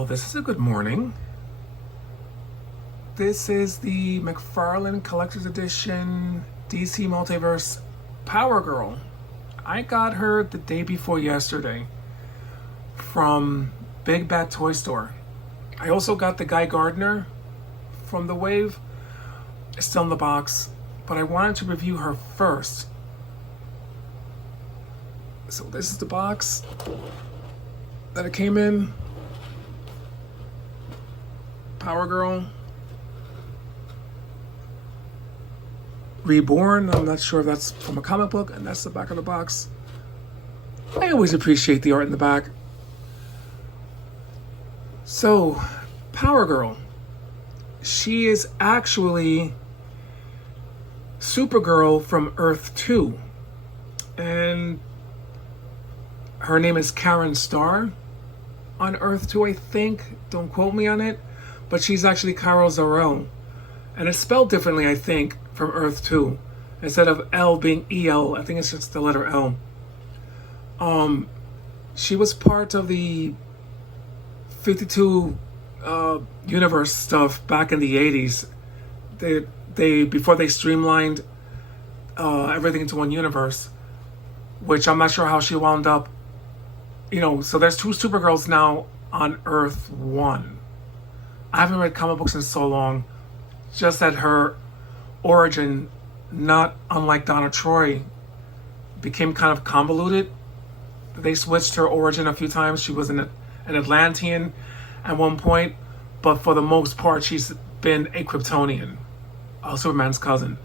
Well, this is a good morning. This is the Mcfarlane Collector's Edition DC Multiverse Power Girl. I got her the day before yesterday from Big Bad Toy Store. I also got the Guy Gardner from the Wave. It's still in the box, but I wanted to review her first. So this is the box that it came in. Power Girl. Reborn. I'm not sure if that's from a comic book, and that's the back of the box. I always appreciate the art in the back. So, Power Girl. She is actually Supergirl from Earth 2. And her name is Karen Starr on Earth 2, I think. Don't quote me on it. But she's actually Kara Zor-El. And it's spelled differently, I think, from Earth 2. Instead of L being EL, I think it's just the letter L. She was part of the 52 universe stuff back in the 80s. They before they streamlined everything into one universe, which I'm not sure how she wound up. So there's two Supergirls now on Earth 1. I haven't read comic books in so long. Just that her origin, not unlike Donna Troy, became kind of convoluted. They switched her origin a few times. She was an Atlantean at one point, but for the most part, she's been a Kryptonian, Superman's cousin.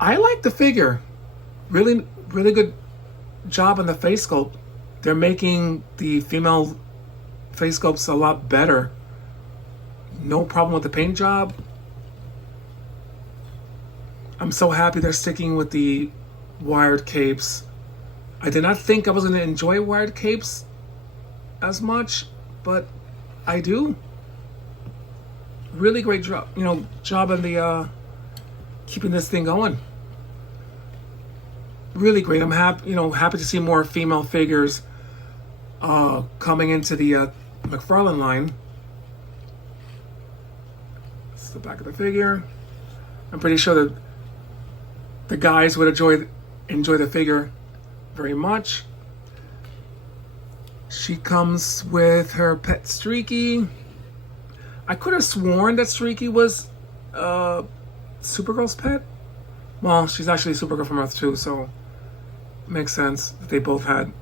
I like the figure. Really, really good job on the face sculpt. They're making the female face sculpts a lot better. No problem with the paint job. I'm so happy they're sticking with the wired capes. I did not think I was going to enjoy wired capes as much, but I do. Really great job, job on the keeping this thing going. Really great. I'm happy to see more female figures coming into the Mcfarlane line. This is the back of the figure. I'm pretty sure that the guys would enjoy the figure very much. She comes with her pet Streaky. I could have sworn that Streaky was Supergirl's pet. Well, she's actually Supergirl from Earth 2, so makes sense that they both had.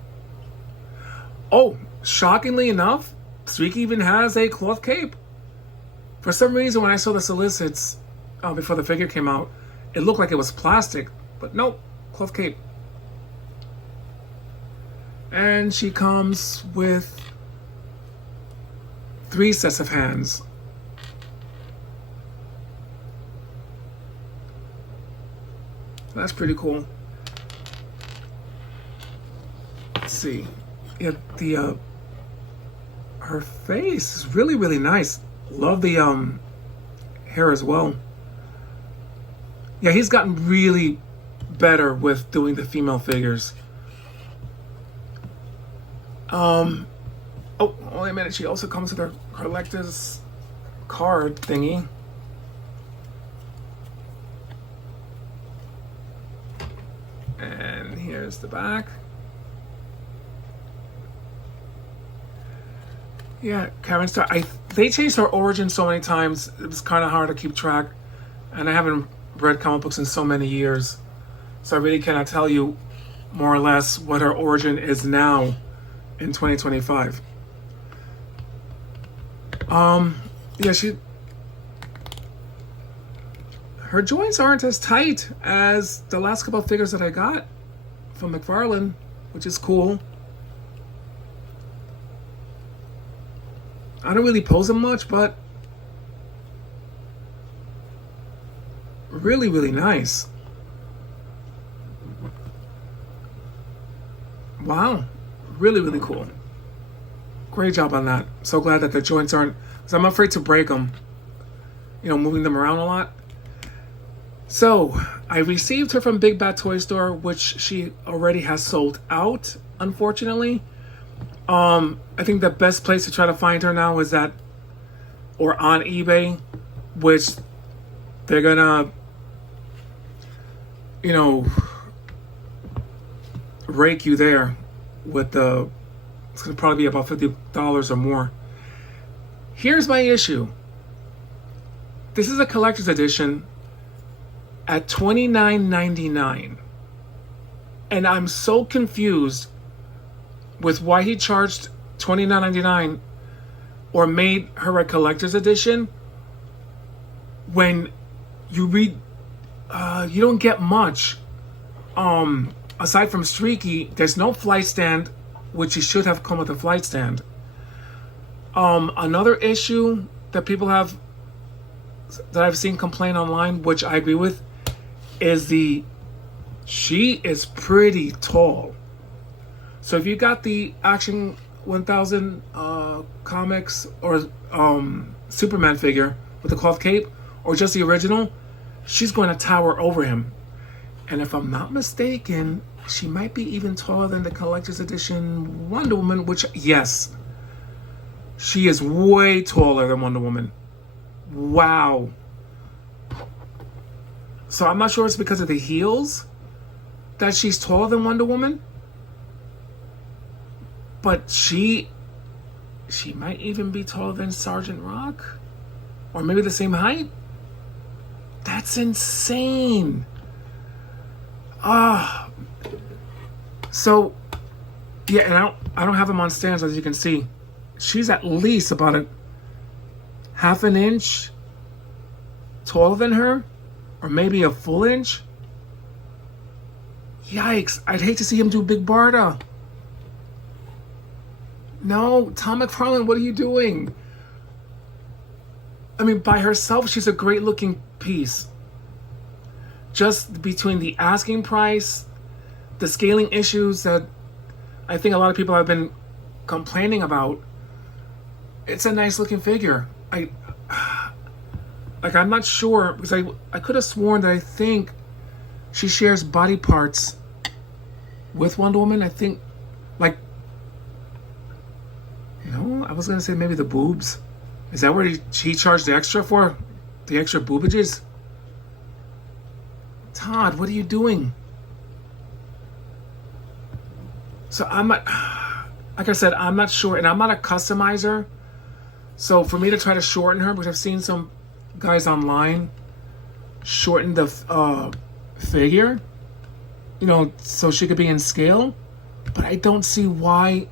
Oh, shockingly enough, Streaky even has a cloth cape. For some reason, when I saw the solicits before the figure came out, it looked like it was plastic, but nope, cloth cape. And she comes with 3 sets of hands. That's pretty cool. Let's see. Yeah, her face is really, really nice. Love the hair as well. Yeah, he's gotten really better with doing the female figures. Oh, wait a minute. She also comes with her collector's card thingy. And here's the back. Yeah, Karen Starr. They changed her origin so many times, it was kind of hard to keep track. And I haven't read comic books in so many years. So I really cannot tell you more or less what her origin is now in 2025. Yeah, her joints aren't as tight as the last couple of figures that I got from Mcfarlane, which is cool. I don't really pose them much, but really, really nice. Wow. Really, really cool. Great job on that. So glad that the joints aren't, because I'm afraid to break them, moving them around a lot. So, I received her from Big Bad Toy Store, which she already has sold out, unfortunately. I think the best place to try to find her now is that, or on eBay, which they're gonna, you know, rake you there with the. It's gonna probably be about $50 or more. Here's my issue. This is a collector's edition at $29.99, and I'm so confused with why he charged $29.99 or made her a collector's edition when you read, you don't get much. Aside from Streaky, there's no flight stand, which he should have come with a flight stand. Another issue that people have, that I've seen complain online, which I agree with, is she is pretty tall. So if you got the Action 1000 comics or Superman figure with the cloth cape, or just the original, she's going to tower over him. And if I'm not mistaken, she might be even taller than the collector's edition Wonder Woman, which, yes, she is way taller than Wonder Woman. Wow. So I'm not sure it's because of the heels that she's taller than Wonder Woman, but she might even be taller than Sergeant Rock, or maybe the same height. That's insane. So yeah, and I don't have them on stands, as you can see. She's at least about a half an inch taller than her, or maybe a full inch. Yikes, I'd hate to see him do Big Barda. No, Tom McFarlane, what are you doing? I mean, by herself, she's a great looking piece. Just between the asking price, the scaling issues that I think a lot of people have been complaining about, it's a nice looking figure. I'm not sure, because I could have sworn that I think she shares body parts with Wonder Woman. I think, like, I was gonna say maybe the boobs. Is that where he charged the extra for? The extra boobages? Todd, what are you doing? So I'm not, like I said, I'm not sure, and I'm not a customizer. So for me to try to shorten her, because I've seen some guys online shorten the figure, so she could be in scale, but I don't see why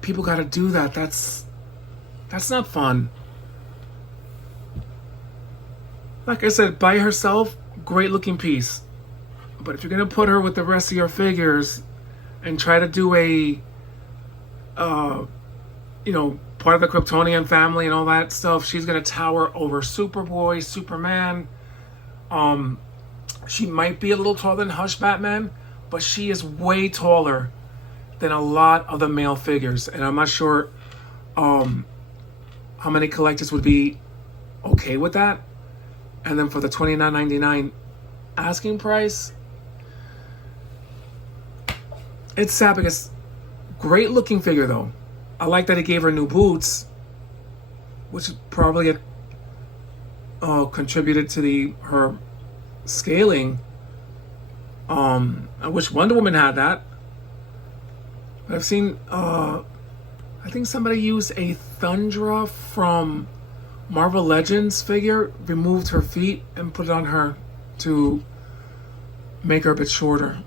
people got to do that. That's not fun. Like I said, by herself, great looking piece, but if you're gonna put her with the rest of your figures and try to do a part of the Kryptonian family and all that stuff, she's gonna tower over Superboy, Superman. She might be a little taller than Hush Batman, but she is way taller than a lot of the male figures, and I'm not sure how many collectors would be okay with that. And then for the $29.99 asking price, it's sad, because great looking figure though. I like that he gave her new boots, which probably contributed to her scaling. I wish Wonder Woman had that. But I've seen, I think somebody used a Thundra from Marvel Legends figure, removed her feet and put it on her to make her a bit shorter.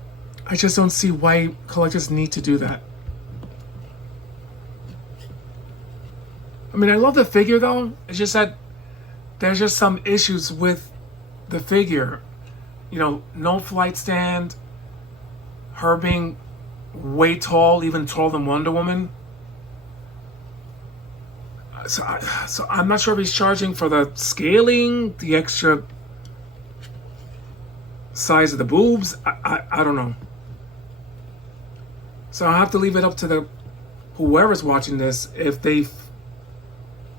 I just don't see why collectors need to do that. I mean, I love the figure though. It's just that there's just some issues with the figure. No flight stand, her being way tall, even taller than Wonder Woman. So I'm not sure if he's charging for the scaling, the extra size of the boobs. I don't know. So I'll have to leave it up to whoever's watching this if they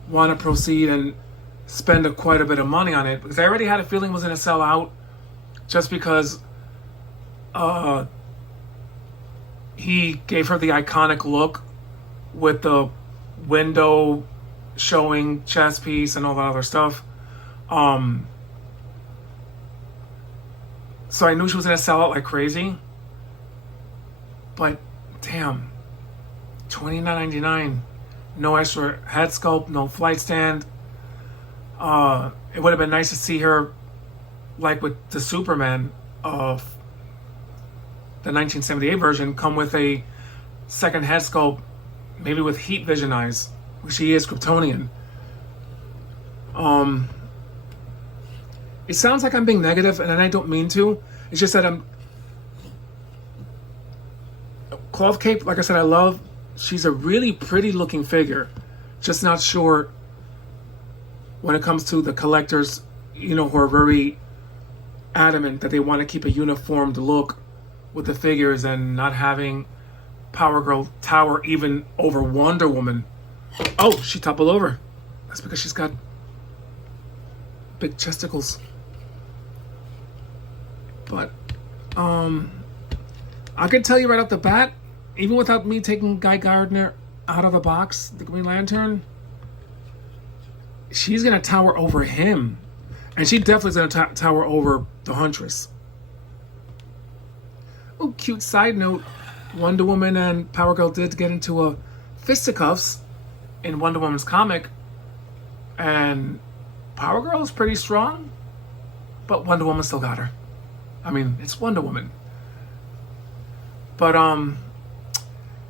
want to proceed and spend quite a bit of money on it, because I already had a feeling it was going to sell out, just because he gave her the iconic look with the window showing chest piece and all that other stuff. So I knew she was gonna sell out like crazy. But damn, $29.99, no extra head sculpt, no flight stand. It would have been nice to see her like with the Superman of the 1978 version, come with a second head sculpt, maybe with heat vision eyes. She is Kryptonian. It sounds like I'm being negative, and I don't mean to. It's just that Cloth Cape, like I said, I love. She's a really pretty looking figure. Just not sure when it comes to the collectors, who are very adamant that they want to keep a uniformed look with the figures and not having Power Girl tower even over Wonder Woman. Oh, she toppled over. That's because she's got big chesticles. But I can tell you right off the bat, even without me taking Guy Gardner out of the box, the Green Lantern, she's gonna tower over him, and she definitely is gonna tower over the Huntress. Oh, cute side note: Wonder Woman and Power Girl did get into a fisticuffs in Wonder Woman's comic, and Power Girl is pretty strong, but Wonder Woman still got her. I mean, it's Wonder Woman. But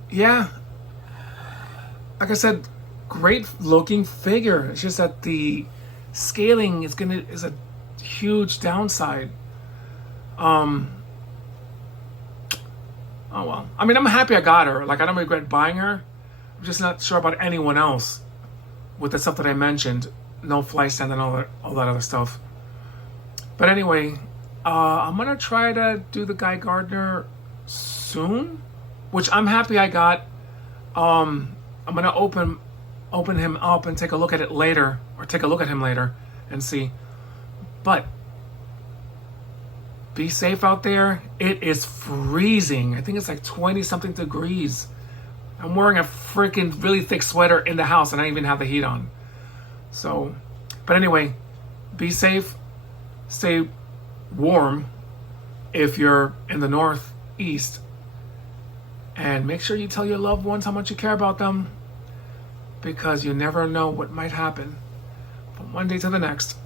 yeah, like I said, great looking figure. It's just that the scaling is a huge downside. Oh well. I mean, I'm happy I got her. Like, I don't regret buying her. I'm just not sure about anyone else with the stuff that I mentioned. No fly stand and all that other stuff. But anyway, I'm gonna try to do the Guy Gardner soon, which I'm happy I got. I'm gonna open him up and take a look at it later, or take a look at him later and see. But be safe out there. It is freezing. I think it's like 20 something degrees. I'm wearing a freaking really thick sweater in the house and I even have the heat on. So, but anyway, be safe, stay warm if you're in the Northeast, and make sure you tell your loved ones how much you care about them, because you never know what might happen from one day to the next.